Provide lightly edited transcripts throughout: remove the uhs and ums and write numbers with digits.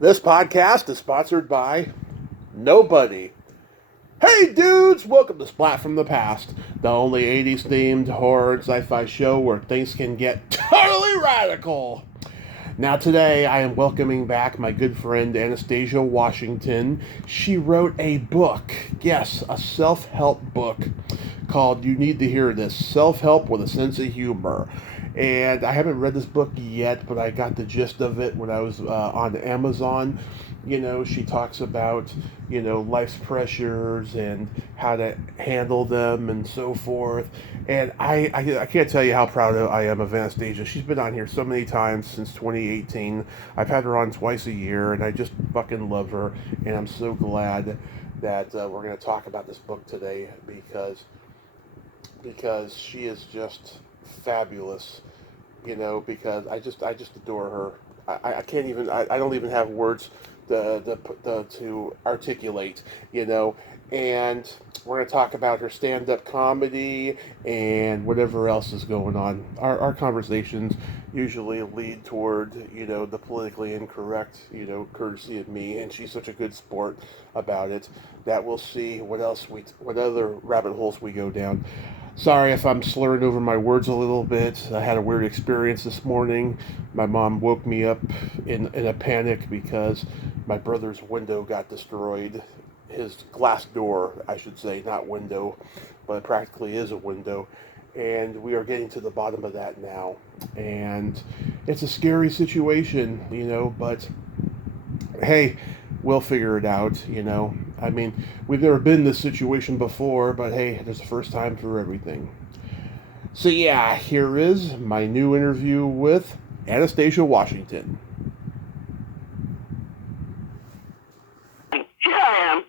This podcast is sponsored by nobody. Hey dudes, welcome to Splat from the Past, the only 80s themed horror sci-fi show where things can get totally radical. Now today I am welcoming back my good friend Anastasia Washington. She wrote a book, yes, a self-help book called You Need to Hear This, Self-Help with a Sense of Humor. And I haven't read this book yet, but I got the gist of it when I was on Amazon. She talks about, life's pressures and how to handle them and so forth. And I can't tell you how proud I am of Anastasia. She's been on here so many times since 2018. I've had her on twice a year, and I just fucking love her. And I'm so glad that we're going to talk about this book today because she is just fabulous, because I just adore her. I can't even I don't even have words to articulate, and we're going to talk about her stand-up comedy and whatever else is going on. Our conversations usually lead toward, the politically incorrect, courtesy of me, and she's such a good sport about it that we'll see what other rabbit holes we go down. Sorry if I'm slurring over my words a little bit. I had a weird experience this morning. My mom woke me up in a panic because my brother's window got destroyed. His glass door, I should say, not window, but it practically is a window. And we are getting to the bottom of that now. And it's a scary situation, but hey, we'll figure it out, I mean, we've never been in this situation before, but hey, there's a first time for everything. So yeah, here is my new interview with Anastasia Washington. Here I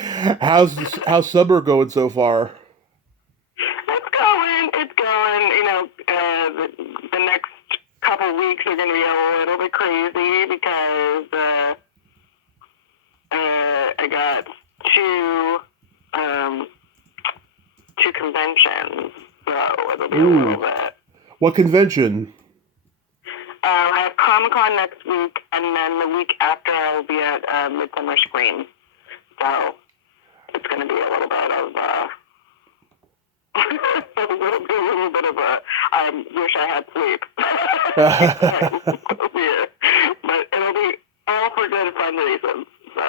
am. How's summer going so far? It's going. It's going. The next couple weeks are going to be a little bit crazy because I got two conventions, so it'll be a little Ooh, bit. what convention? I have Comic Con next week, and then the week after I'll be at Midsummer Scream. So it's going to be a little bit of a little bit of a I wish I had sleep. Yeah. But it'll be all for good fun reasons. So.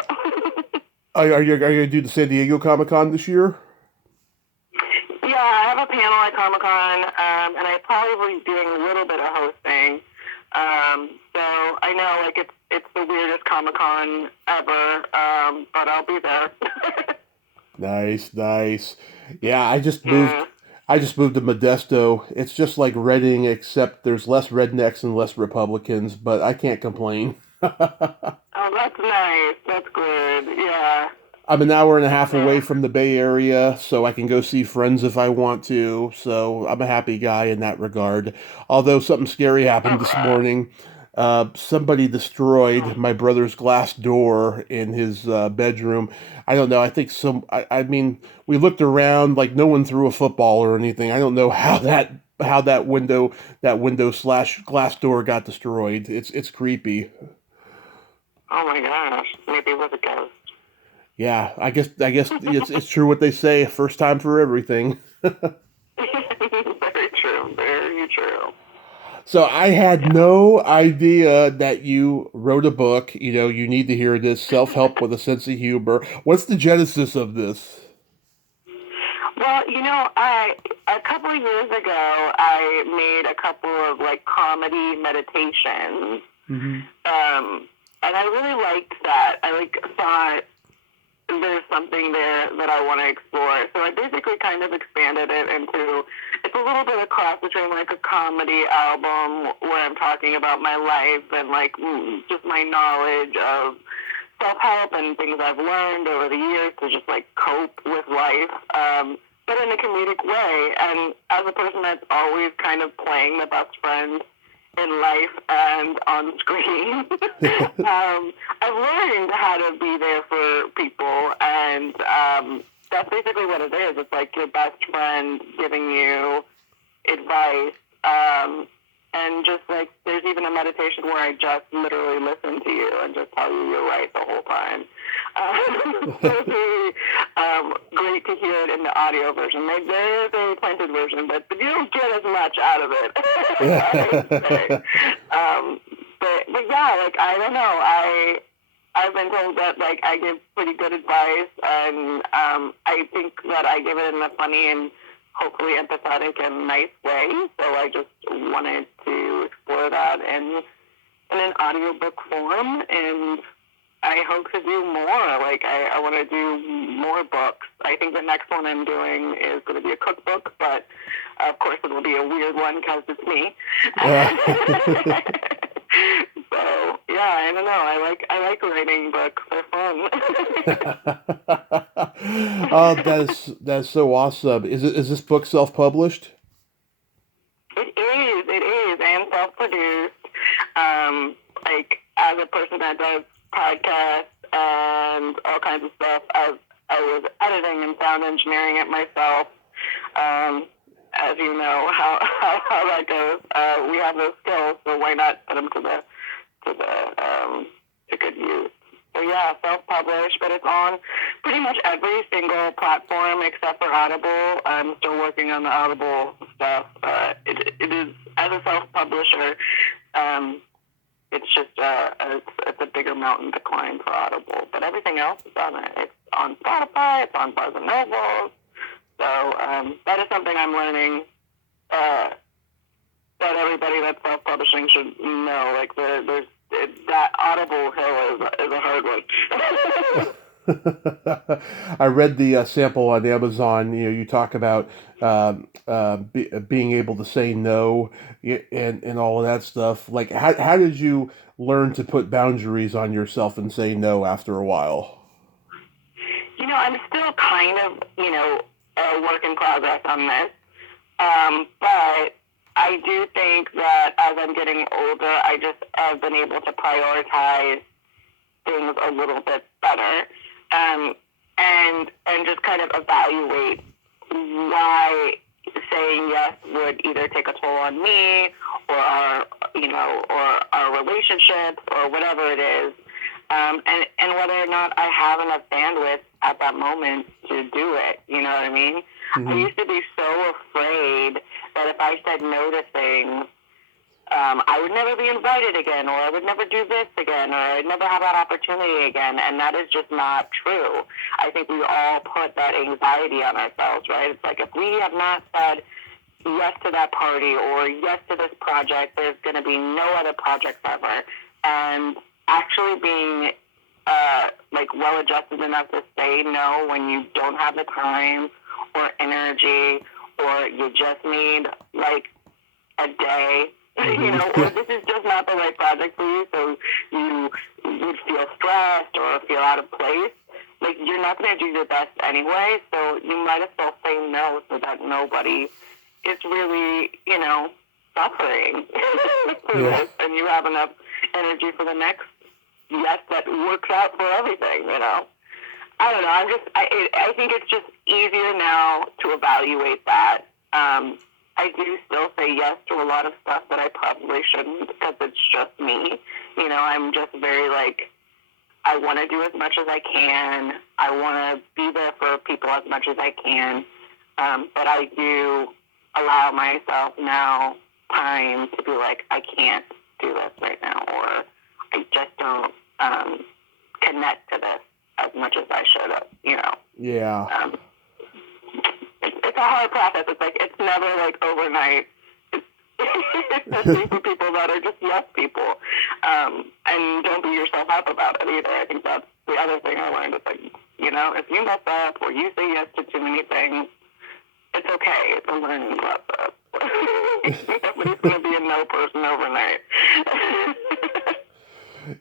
Are you going to do the San Diego Comic Con this year? Yeah, I have a panel at Comic Con, and I probably will be doing a little bit of hosting. So I know like it's the weirdest Comic Con ever, but I'll be there. Nice, nice. Yeah, I just moved. Yeah. I just moved to Modesto. It's just like Reading, except there's less rednecks and less Republicans. But I can't complain. Oh, that's nice. That's good. Yeah. I'm an hour and a half away Yeah. from the Bay Area, so I can go see friends if I want to. So I'm a happy guy in that regard. Although something scary happened this Okay. morning. Somebody destroyed Oh. my brother's glass door in his bedroom. I don't know. I think I mean, we looked around like no one threw a football or anything. I don't know how that window slash glass door got destroyed. It's creepy. Oh my gosh. Maybe it was a ghost. Yeah, I guess it's true what they say. First time for everything. Very true. Very true. So I had Yeah. no idea that you wrote a book. You need to hear this self-help with a sense of humor. What's the genesis of this? Well, I a couple of years ago I made a couple of like comedy meditations. Hmm. And I really liked that. I thought there's something there that I want to explore. So I basically kind of expanded it into it's a little bit of cross between like a comedy album where I'm talking about my life and like just my knowledge of self-help and things I've learned over the years to just like cope with life, but in a comedic way. And as a person that's always kind of playing the best friend in life and on screen, I've learned how to be there for people, and that's basically what it is. It's like your best friend giving you advice, And just like, there's even a meditation where I just literally listen to you and just tell you you're right the whole time. So it's really great to hear it in the audio version. Like, there is a printed version, but you don't get as much out of it. I would say. But yeah, like, I don't know. I've been told that, like, I give pretty good advice, and I think that I give it in a funny and hopefully empathetic and nice way. So I just wanted to explore that in an audiobook form, and I hope to do more. Like, I want to do more books. I think the next one I'm doing is going to be a cookbook, but of course it will be a weird one because it's me. So yeah, I don't know. I like writing books. They're fun. Oh, that's so awesome. Is this book self-published? It is, and self-produced. Like, as a person that does podcasts and all kinds of stuff, I was editing and sound engineering it myself. As you know how that goes. We have those skills, so why not put them to good use? So yeah, self-published, but it's on pretty much every single platform except for Audible. I'm still working on the Audible stuff. It is, as a self-publisher, it's just it's a bigger mountain to climb for Audible. But everything else is on it. It's on Spotify. It's on Barnes and Noble. So that is something I'm learning. That everybody that's self-publishing should know. Like, that Audible hill is a hard one. I read the sample on Amazon. You talk about being able to say no and all of that stuff. Like, how did you learn to put boundaries on yourself and say no after a while? I'm still kind of, a work in progress on this. But I do think that as I'm getting older, I just have been able to prioritize things a little bit better, and just kind of evaluate why saying yes would either take a toll on me or our relationships or whatever it is, and whether or not I have enough bandwidth at that moment to do it. You know what I mean? Mm-hmm. I used to be so afraid that if I said no to things, I would never be invited again, or I would never do this again, or I'd never have that opportunity again, and that is just not true. I think we all put that anxiety on ourselves, right? It's like, if we have not said yes to that party or yes to this project, there's going to be no other projects ever. And actually being well-adjusted enough to say no when you don't have the time or energy, or you just need like a day, or this is just not the right project for you, so you would feel stressed or feel out of place. Like, you're not going to do your best anyway, so you might as well say no so that nobody is really, suffering for this, and you have enough energy for the next yes that works out for everything, I don't know. I think it's just easier now to evaluate that. I do still say yes to a lot of stuff that I probably shouldn't, because it's just me. I'm just very I want to do as much as I can. I want to be there for people as much as I can. But I do allow myself now time to be like, I can't do this right now, or I just don't connect to this as much as I should have, Yeah. It's a hard process. It's it's never overnight. Especially for people that are just yes people. And don't beat yourself up about it either. I think that's the other thing I learned. It's if you mess up or you say yes to too many things, it's okay. It's a learning process. Nobody's going to be a no person overnight.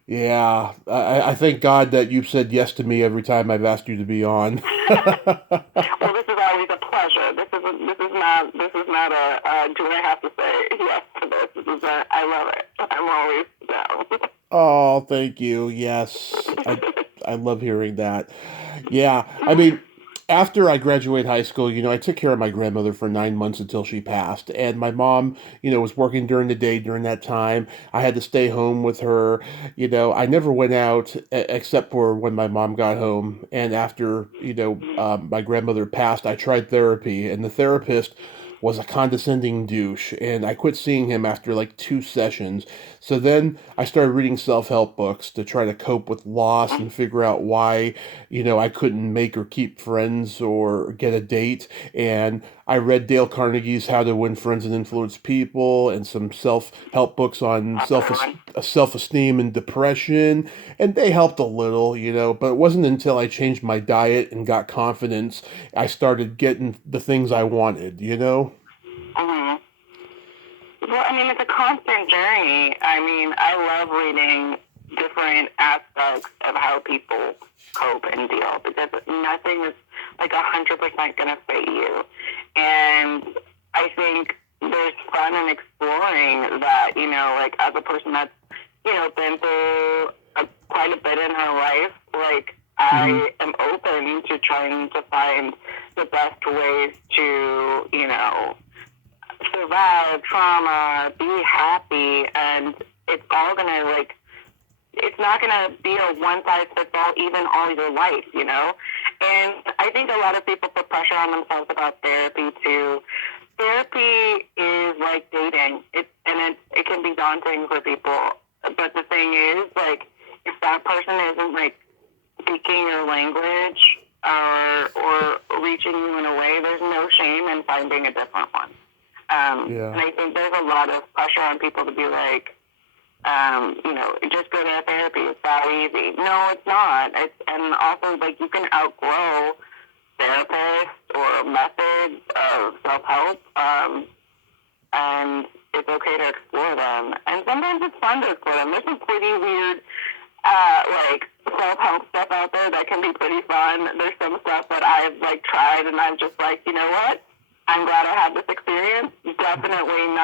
Yeah, I thank God that you've said yes to me every time I've asked you to be on. Well, this is always a pleasure. This is not a do I have to say yes to this? This is I love it. I'm always down. Oh, thank you. Yes, I love hearing that. Yeah, I mean, after I graduated high school, I took care of my grandmother for 9 months until she passed. And my mom, was working during the day during that time. I had to stay home with her. I never went out except for when my mom got home. And after, my grandmother passed, I tried therapy. And the therapist was a condescending douche. And I quit seeing him after like 2 sessions. So then I started reading self-help books to try to cope with loss and figure out why I couldn't make or keep friends or get a date. And I read Dale Carnegie's How to Win Friends and Influence People and some self-help books on That's a good one. self-esteem and depression. And they helped a little, but it wasn't until I changed my diet and got confidence I started getting the things I wanted. Mm-hmm. Well, I mean, it's a constant journey. I mean, I love reading different aspects of how people cope and deal because nothing is like 100% going to fit you. And I think there's fun in exploring that, like as a person that's, been through quite a bit in her life, like Hmm. I am open to trying to find the best ways to, survive trauma, be happy, and it's all gonna like it's not gonna be a one size fits all even all your life. And I think a lot of people put pressure on themselves about therapy too. Therapy is like dating. It can be daunting for people. But the thing is, like, if that person isn't like speaking your language or reaching you in a way, there's no shame in finding a different one. Yeah. And I think there's a lot of pressure on people to be like, just go to therapy. It's that easy. No, it's not. And also, like, you can outgrow therapists or methods of self-help, and it's okay to explore them. And sometimes it's fun to explore them. There's some pretty weird, like, self-help stuff out there that can be pretty fun. There's some stuff that I've, like, tried, and I'm just like, you know what? I'm glad I had this experience. Definitely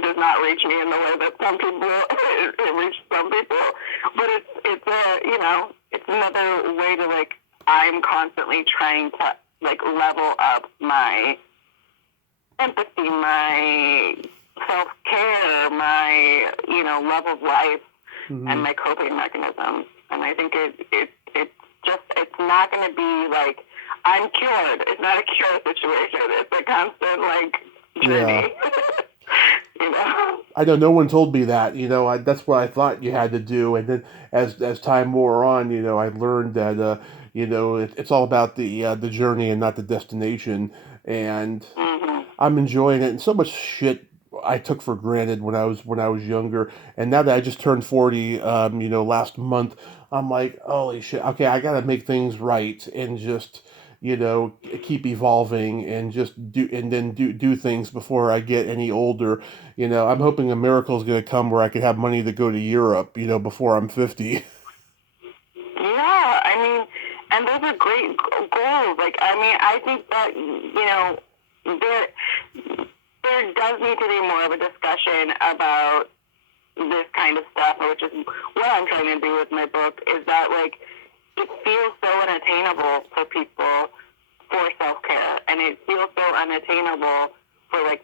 does not reach me in the way that some people it reaches some people. But it's another way to like I'm constantly trying to like level up my empathy, my self care, my love of life, Hmm. and my coping mechanisms. And I think it's not going to be like I'm cured. It's not a cure situation. It's a constant like Yeah. journey. you know. I know no one told me that. That's what I thought you had to do. And then as time wore on, I learned that it's all about the journey and not the destination. And Mm-hmm. I'm enjoying it. And so much shit I took for granted when I was younger, and now that I just turned 40, last month, I'm like, holy shit. Okay, I gotta make things right and just keep evolving and just do things before I get any older. I'm hoping a miracle is gonna come where I could have money to go to Europe, before I'm 50. Yeah, I mean, and those are great goals. Like, I mean, I think that there does need to be more of a discussion about this kind of stuff, which is what I'm trying to do with my book. Is that like it feels so unattainable for people for self care, and it feels so unattainable for like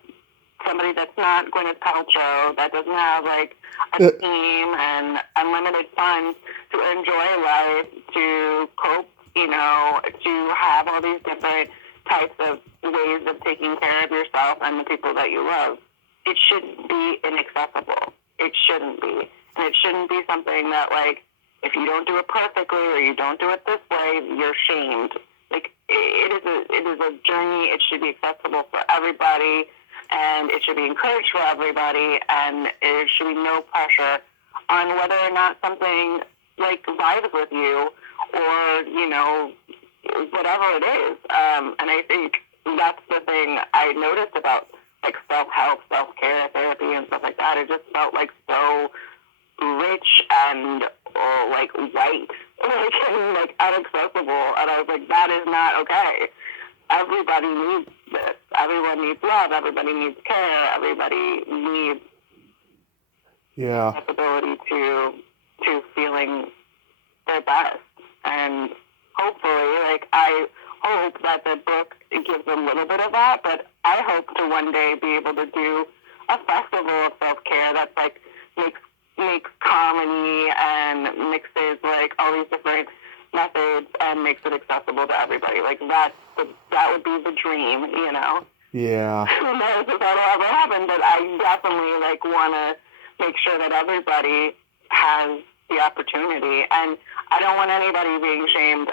somebody that's not Gwyneth Paltrow, that doesn't have like a team and unlimited funds to enjoy life, to cope, to have all these different types of ways of taking care of yourself and the people that you love. It shouldn't be inaccessible. It shouldn't be. And it shouldn't be something that like if you don't do it perfectly or you don't do it this way, you're shamed. Like it is a journey. It should be accessible for everybody, and it should be encouraged for everybody, and there should be no pressure on whether or not something like vibes with you or whatever it is. And I think that's the thing I noticed about like self-help, self-care, therapy, and stuff like that. It just felt like so rich and like white, and like inaccessible. And I was like, that is not okay. Everybody needs this. Everyone needs love. Everybody needs care. Everybody needs Yeah. accessibility to feeling their best. And hopefully, like I hope that the book gives a little bit of that, but I hope to one day be able to do a festival of self-care that's like makes comedy and mixes like all these different methods and makes it accessible to everybody. Like that would be the dream, you know. Yeah. Who knows if that'll ever happen, but I definitely like want to make sure that everybody has the opportunity, and I don't want anybody being shamed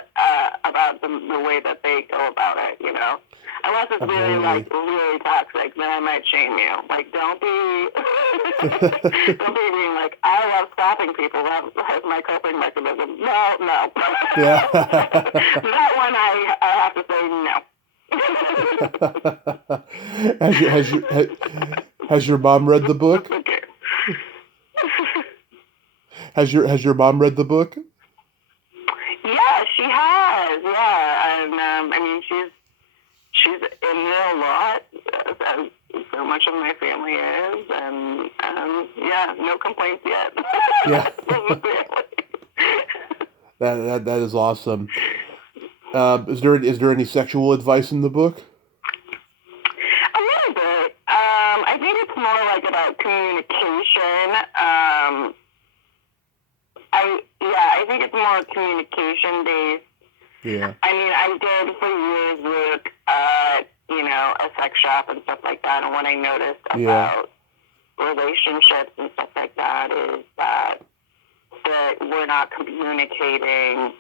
about the way that they go about it, you know. Unless it's really toxic, then I might shame you. Like, don't be being like, I love slapping people. That's my coping mechanism. No. Yeah. That one I have to say no. Has your mom read the book? Okay. Has your mom read the book? Yeah, she has. Yeah, and I mean, she's in there a lot, as so much of my family is, and yeah, no complaints yet. Yeah. That is awesome. Is there any sexual advice in the book? A little bit. I think it's more like about communication. I think it's more communication based. Yeah. I mean, I did for years work at, a sex shop and stuff like that, and what I noticed about relationships and stuff like that is that we're not communicating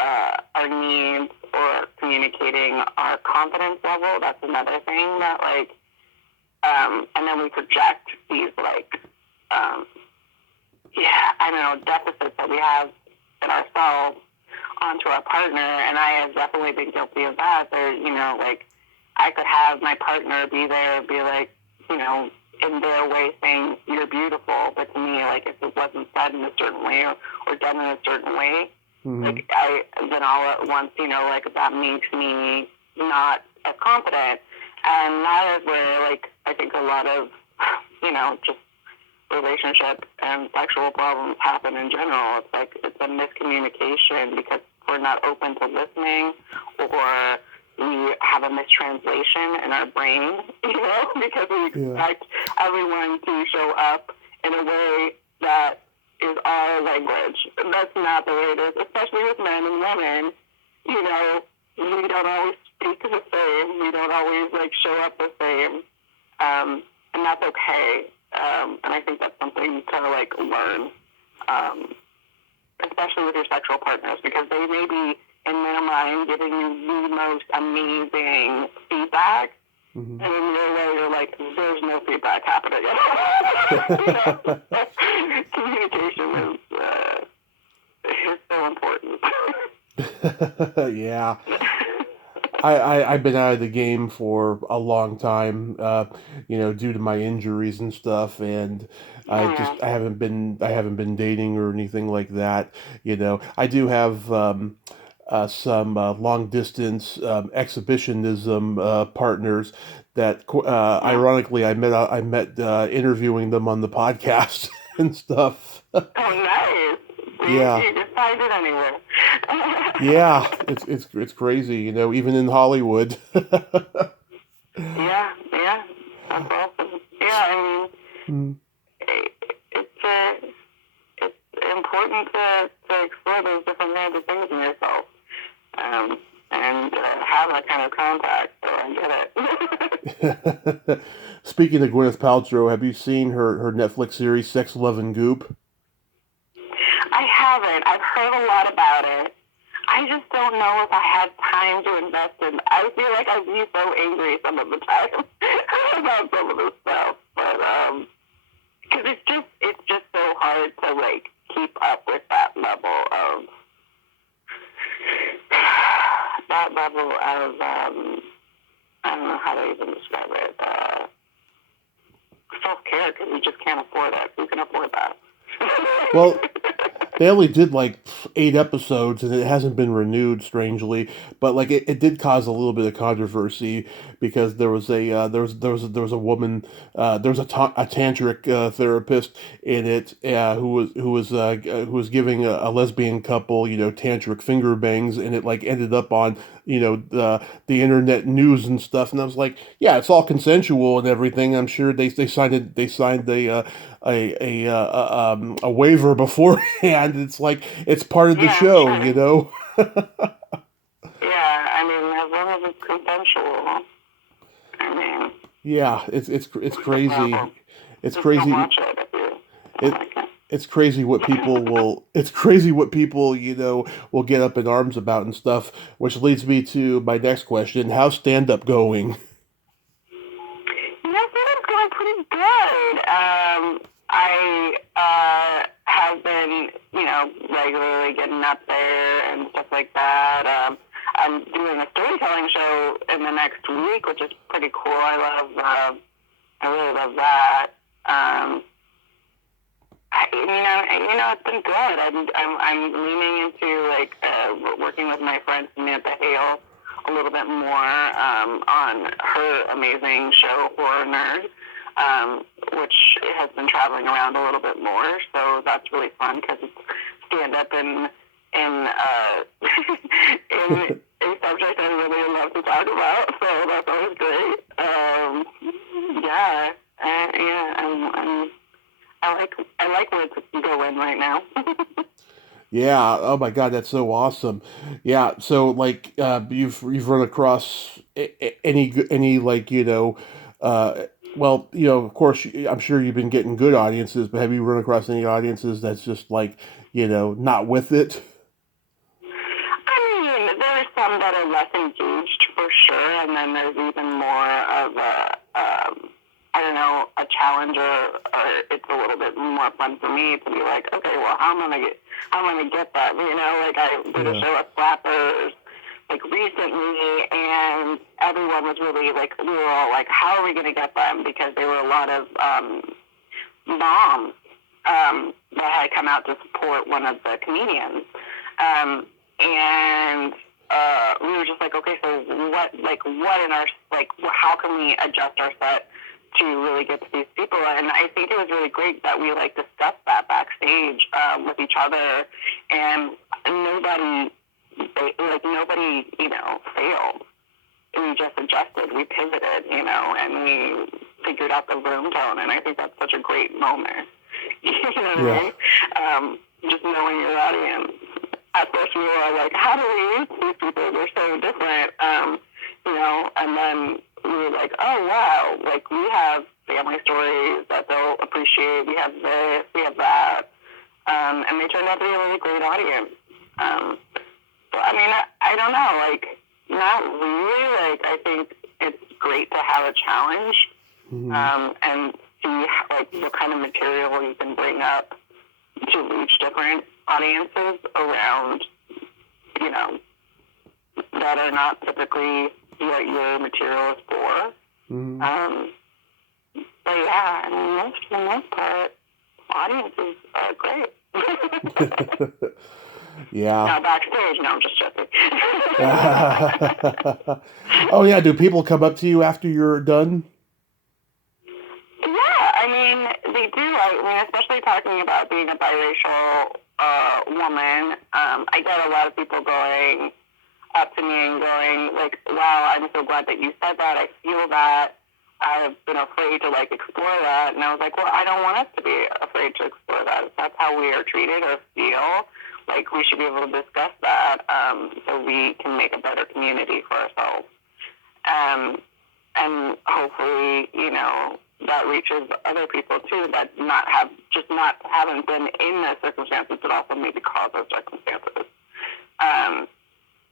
our needs or communicating our confidence level. That's another thing that, like, and then we project these, like, deficits that we have in ourselves onto our partner, and I have definitely been guilty of that. Like, I could have my partner be there and be like, in their way saying, you're beautiful, but to me, like, if it wasn't said in a certain way or done in a certain way, like, then all at once, like, that makes me not as confident. And that is where, like, I think a lot of, just relationship and sexual problems happen in general. It's like, it's a miscommunication because we're not open to listening, or we have a mistranslation in our brain, because we expect everyone to show up in a way that is our language. And that's not the way it is, especially with men and women. We don't always speak the same. We don't always, like, show up the same. And that's okay. And I think that's something to, like, learn, especially with your sexual partners, because they may be, in their mind, giving you the most amazing feedback, and in your way, you're like, there's no feedback happening at all. Communication is so important. Yeah. I've been out of the game for a long time, due to my injuries and stuff, and I haven't been dating or anything like that. I do have some long distance exhibitionism partners that, ironically, I met interviewing them on the podcast and stuff. Oh, nice. Yeah. You just find it anywhere. Yeah, it's crazy, even in Hollywood. Yeah, that's awesome. Yeah, I mean, it's important to explore those different kinds of things in yourself, and have that kind of contact. So I get it. Speaking of Gwyneth Paltrow, have you seen her Netflix series Sex, Love, and Goop? I haven't. I've heard a lot about it. I just don't know if I had time to invest in. I feel like I'd be so angry some of the time about some of this stuff, but because it's just so hard to, like, keep up with that level of I don't know how to even describe it. Self-care, because we just can't afford it. Who can afford that? Well, They only did like 8 episodes, and it hasn't been renewed, strangely. But like it did cause a little bit of controversy because there was a woman, there was a tantric therapist in it, who was giving a lesbian couple, tantric finger bangs, and it like ended up on the internet news and stuff. And I was like, yeah, it's all consensual and everything. I'm sure they signed a waiver beforehand. It's like it's part of the Yeah, I'm show, sure. you know. Yeah, I mean, as long as it's consensual, I mean, Yeah, it's no problem. crazy. It's Just don't crazy. watch it if you don't It like it. it's crazy what people will. It's crazy what people will get up in arms about and stuff. Which leads me to my next question: how's stand up going? Yes, it is going pretty good. I have been, regularly getting up there and stuff like that. I'm doing a storytelling show in the next week, which is pretty cool. I really love that. It's been good. I'm leaning into working with my friend Samantha Hale a little bit more on her amazing show Horror Nerd, which has been traveling around a little bit more. So that's really fun because it's stand up in in a subject I really love to talk about. So that's always great. Yeah, I like where it's going right now. Yeah. Oh my God, that's so awesome. Yeah. So like, you've run across any like well, of course, I'm sure you've been getting good audiences, but have you run across any audiences that's just like not with it? I mean, there's some that are less engaged for sure, and then there's even more of I don't know, a challenge, or it's a little bit more fun for me to be like, okay, well, how am I gonna get that? Like I did a Yeah. show at Flappers like recently, and everyone was really like, we were all like, how are we gonna get them? Because there were a lot of moms that had come out to support one of the comedians. And we were just like, okay, so what in our, how can we adjust our set to really get to these people? And I think it was really great that we discussed that backstage with each other, and nobody, failed. We just adjusted, we pivoted, and we figured out the room tone, and I think that's such a great moment. You know what Yeah. I mean? Just knowing your audience. At first we were all like, how do we reach these people? They're so different. And then we were like, oh wow, we have family stories that they'll appreciate. We have this, we have that. And they turned out to be a really great audience. So I mean, I don't know, not really. I think it's great to have a challenge, Mhm. and see what kind of material you can bring up to reach different audiences around, that are not typically what your material is for. Mhm. But yeah, I mean, for the most part, audiences are great. Yeah. Now backstage, no, I'm just joking. Oh yeah, do people come up to you after you're done? Yeah, I mean, they do. I mean, especially talking about being a biracial woman, I get a lot of people going up to me and going, wow, I'm so glad that you said that. I feel that. I've been afraid to, explore that. And I was like, well, I don't want us to be afraid to explore that. If that's how we are treated or feel, we should be able to discuss that, so we can make a better community for ourselves. And hopefully, that reaches other people too that haven't been in those circumstances, but also maybe cause those circumstances.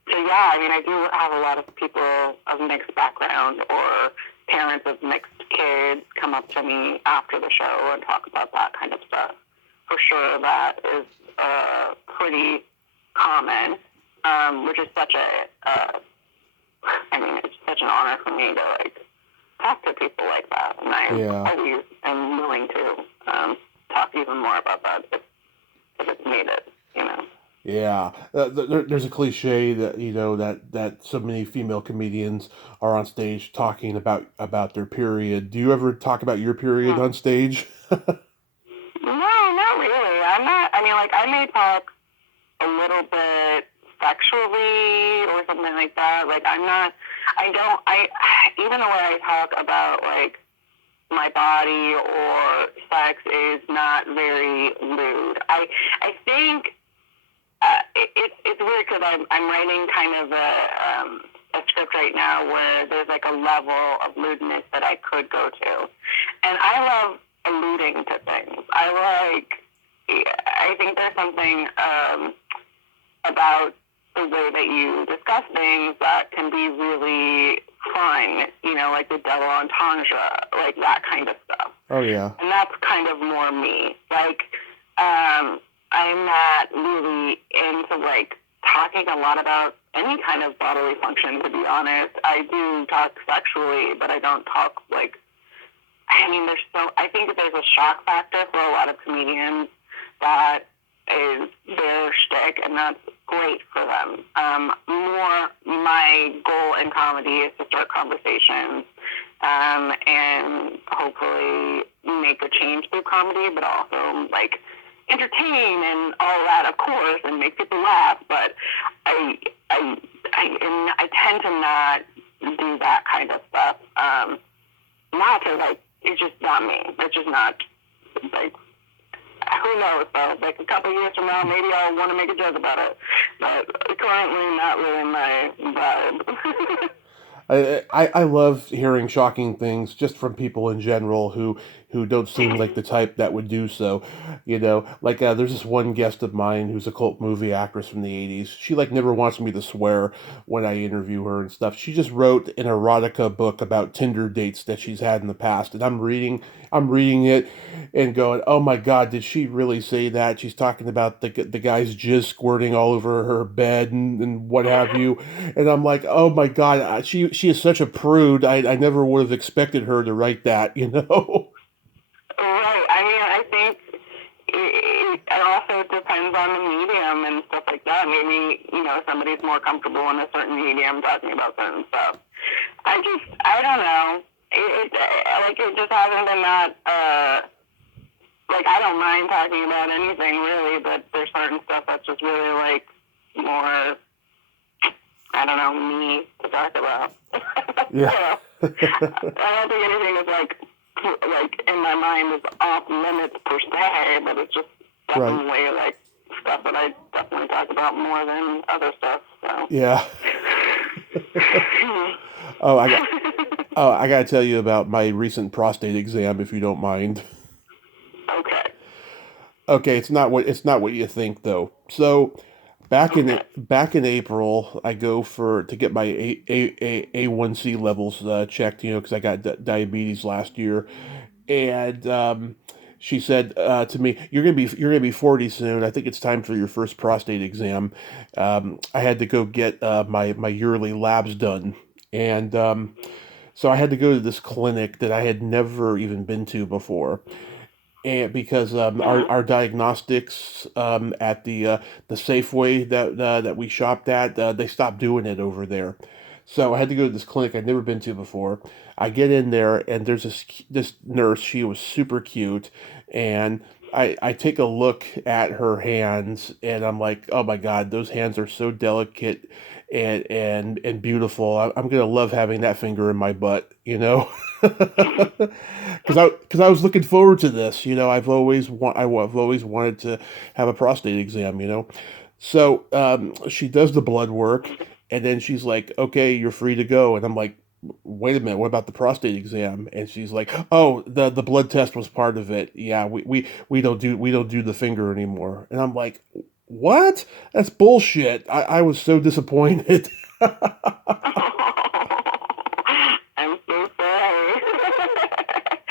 So yeah, I mean, I do have a lot of people of mixed background or parents of mixed kids come up to me after the show and talk about that kind of stuff. For sure, that is pretty common, which is it's such an honor for me to talk to people like that, and I Yeah. always am willing to talk even more about that if it's needed. Yeah, there's a cliche that that so many female comedians are on stage talking about their period. Do you ever talk about your period on stage? No, not really. I'm not. I mean, like, I may talk a little bit sexually or something like that. Like, I'm not. I don't. Even the way I talk about like my body or sex is not very lewd. I think it's weird because I'm writing kind of a script right now where there's like a level of lewdness that I could go to, and I love alluding to things. I think there's something about the way that you discuss things that can be really fun, like the double entendre, like that kind of stuff. Oh yeah. And that's kind of more me. Like, I'm not really into like talking a lot about any kind of bodily function, to be honest. I do talk sexually, but I don't talk like, I mean, I think that there's a shock factor for a lot of comedians that is their shtick, and that's great for them. More, my goal in comedy is to start conversations, and hopefully make a change through comedy, but also like entertain and all that, of course, and make people laugh. But I tend to not do that kind of stuff. Not to like, it's just not me. It's just not like, who knows though? Like a couple years from now, maybe I'll want to make a joke about it. But currently, not really my vibe. I love hearing shocking things just from people in general who don't seem like the type that would do so. Like there's this one guest of mine who's a cult movie actress from the 80s. She like never wants me to swear when I interview her and stuff. She just wrote an erotica book about Tinder dates that she's had in the past, and I'm reading it and going, "Oh my God, did she really say that?" She's talking about the guy's jizz squirting all over her bed and what have you. And I'm like, oh my God, she is such a prude. I never would have expected her to write that. Right. I mean, I think it also depends on the medium and stuff like that. Maybe, somebody's more comfortable in a certain medium talking about certain stuff. I don't know. It just hasn't been that, like, I don't mind talking about anything really, but there's certain stuff that's just really, like, more, I don't know, me to talk about. Yeah. I don't think anything is, like in my mind is off limits per se, but it's just definitely Right. like stuff that I definitely talk about more than other stuff. So. Yeah. Oh, I got to tell you about my recent prostate exam, if you don't mind. Okay. Okay, it's not what you think though. So, Okay. back in April, I go to get my A1C levels checked, because I got diabetes last year, and she said to me, "You're gonna be 40 soon. I think it's time for your first prostate exam." I had to go get my yearly labs done, and so I had to go to this clinic that I had never even been to before, and because Mhm. our diagnostics at the Safeway that we shopped at, they stopped doing it over there. So I had to go to this clinic I'd never been to before. I get in there and there's this nurse. She was super cute, and I take a look at her hands and I'm like, oh my God, those hands are so delicate and beautiful. I'm gonna love having that finger in my butt, because I was looking forward to this. I've always wanted to have a prostate exam. So she does the blood work, and then she's like, "Okay, you're free to go." And I'm like, "Wait a minute, what about the prostate exam?" And she's like, "Oh, the blood test was part of it. Yeah, we don't do the finger anymore." And I'm like, "What? That's bullshit." I was so disappointed. I'm so sorry.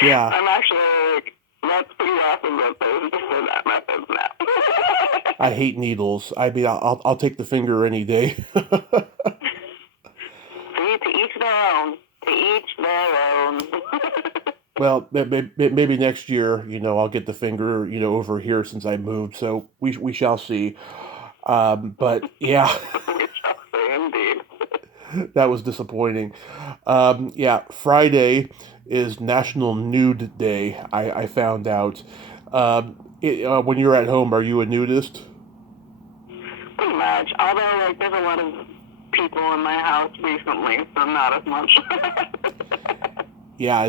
Yeah, I'm actually like, that's pretty awesome that there's different methods now. I hate needles. I mean, I'll take the finger any day. See, to each their own. To each their own. Well, maybe next year, I'll get the finger, over here since I moved. So we shall see. But yeah, We shall say indeed. that was disappointing. Yeah, Friday is National Nude Day. I found out. When you're at home, are you a nudist? Pretty much. Although, like, there's a lot of people in my house recently, so not as much. Yeah,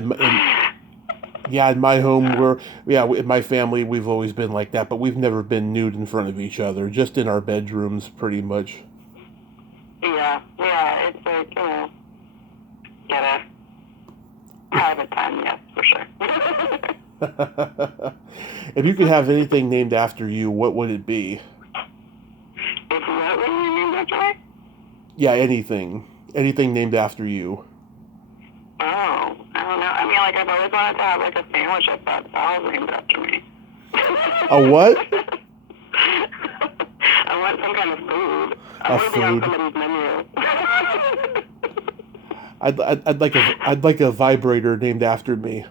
yeah, in my home, in my family, we've always been like that, but we've never been nude in front of each other, just in our bedrooms, pretty much. Yeah, it's like, get a private time, yes, for sure. If you could have anything named after you, what would it be? If what would you mean that way? Yeah, anything named after you. Oh, I don't know. I mean, like, I've always wanted to have, like, a sandwich I thought that was named after me. A what? I want some kind of food. I A want to be on food. somebody's menu. I'd like a vibrator named after me.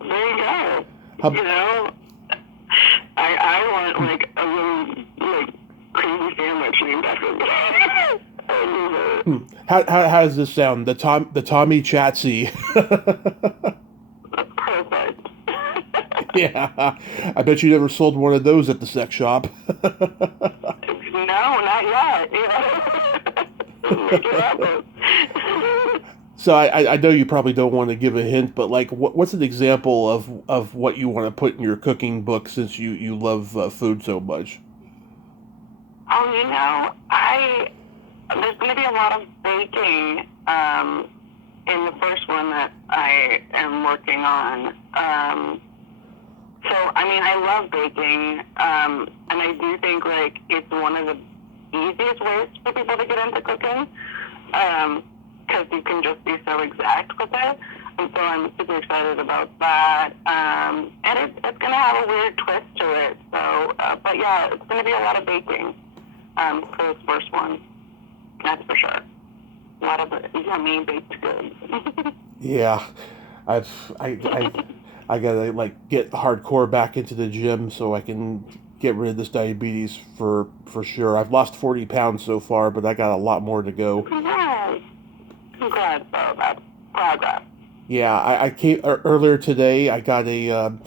There you go. How, You know, I want, like, a really, like, crazy sandwich named after me. how does this sound? The Tommy Chatsy. That's perfect. Yeah, I bet you never sold one of those at the sex shop. No, not yet. Make it happen. So I know you probably don't want to give a hint, but like, what's an example of what you want to put in your cooking book since you love food so much? Oh, there's going to be a lot of baking in the first one that I am working on. So, I mean, I love baking, and I do think, like, it's one of the easiest ways for people to get into cooking, because you can just be so exact with it. And so I'm super excited about that. And it's going to have a weird twist to it. So, but yeah, it's going to be a lot of baking for this first one. That's for sure. A lot of yummy baked goods. Yeah, I gotta like get hardcore back into the gym so I can get rid of this diabetes for sure. I've lost 40 pounds so far, but I got a lot more to go. Congrats. Congrats, though. That's progress. Yeah, I came earlier today. I got a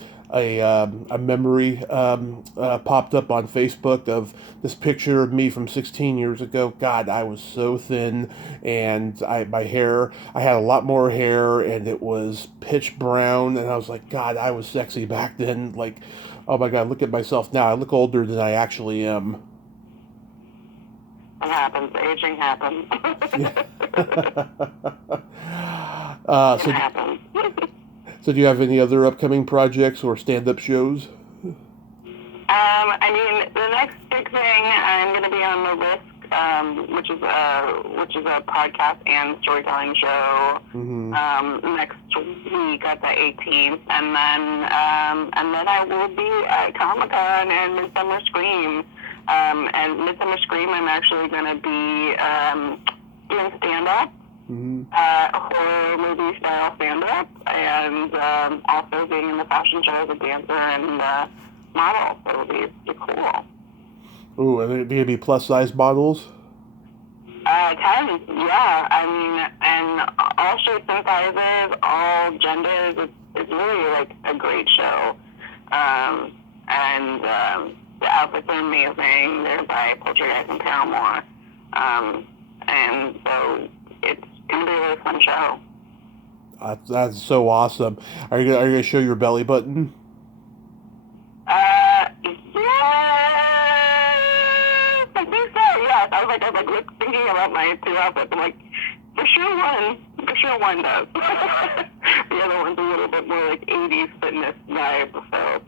memory popped up on Facebook of this picture of me from 16 years ago. God, I was so thin, and my hair. I had a lot more hair, and it was pitch brown. And I was like, God, I was sexy back then. Like, oh my God, look at myself now. I look older than I actually am. It happens. Aging happens. It So, happens. so do you have any other upcoming projects or stand-up shows? I mean, the next big thing, I'm going to be on Nudist, which is a podcast and storytelling show. Mm-hmm. Next week at the 18th, and then I will be at Comic-Con and Midsummer Scream. And Midsummer Scream, I'm actually going to be doing stand-up. Mm-hmm. Horror movie style stand-up, and also being in the fashion show as a dancer and model, so it'll be cool. Ooh, are they gonna be plus-size models? 10, yeah, I mean, and all shapes and sizes, all genders, it's really, like, a great show. And the outfits are amazing. They're by Poltergeist and Paramore. And so it's going to be a really fun show. That's so awesome. Are you gonna show your belly button? Yes, I think so, yes. I was like thinking about my two outfits. I'm like, for sure one does. The other one's a little bit more like 80s fitness vibe, so.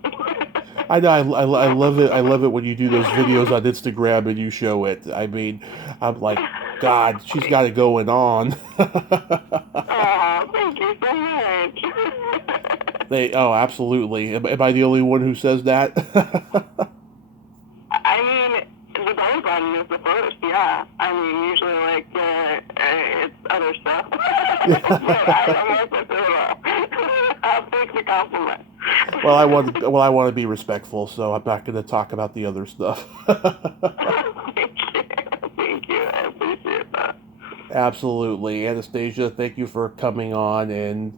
I know. I love it. I love it when you do those videos on Instagram and you show it. I mean, I'm like, God, she's got it going on. Oh, thank you so much. Oh, absolutely. Am I the only one who says that? I mean, the belly button is the first, yeah. I mean, usually, like, it's other stuff. But I'm like, this at all. I'll take the compliment. Well, I want to be respectful, so I'm not going to talk about the other stuff. Thank you. Thank you. I appreciate that. Absolutely, Anastasia. Thank you for coming on, and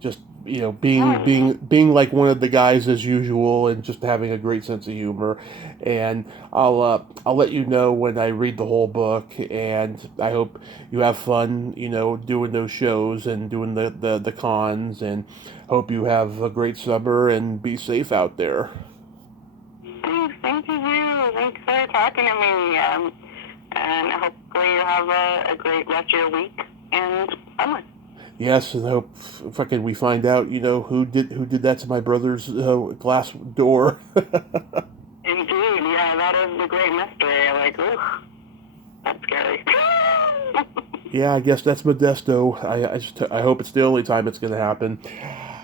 just Yeah. being like one of the guys as usual, and just having a great sense of humor. And I'll let you know when I read the whole book, and I hope you have fun, doing those shows and doing the cons, and hope you have a great summer and be safe out there. Thanks. Thank you. Thanks for talking to me. And hopefully you have a great rest of your week and summer. Yes, and I hope fucking we find out, who did that to my brother's glass door. Indeed, yeah, that is the great mystery. Like, ooh, that's scary. Yeah, I guess that's Modesto. I hope it's the only time it's going to happen.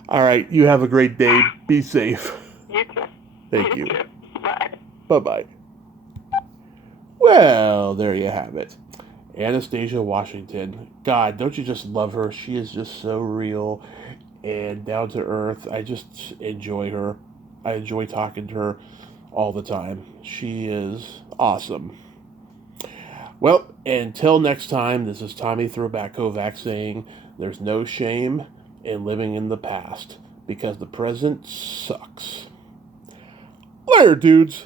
All right, you have a great day. Be safe. You too. Thank You you. too. Bye. Bye-bye. Well, there you have it. Anastasia Washington. God, don't you just love her? She is just so real and down to earth. I just enjoy her. I enjoy talking to her all the time. She is awesome. Well, until next time, this is Tommy Throwback Kovac saying there's no shame in living in the past because the present sucks. Later, dudes.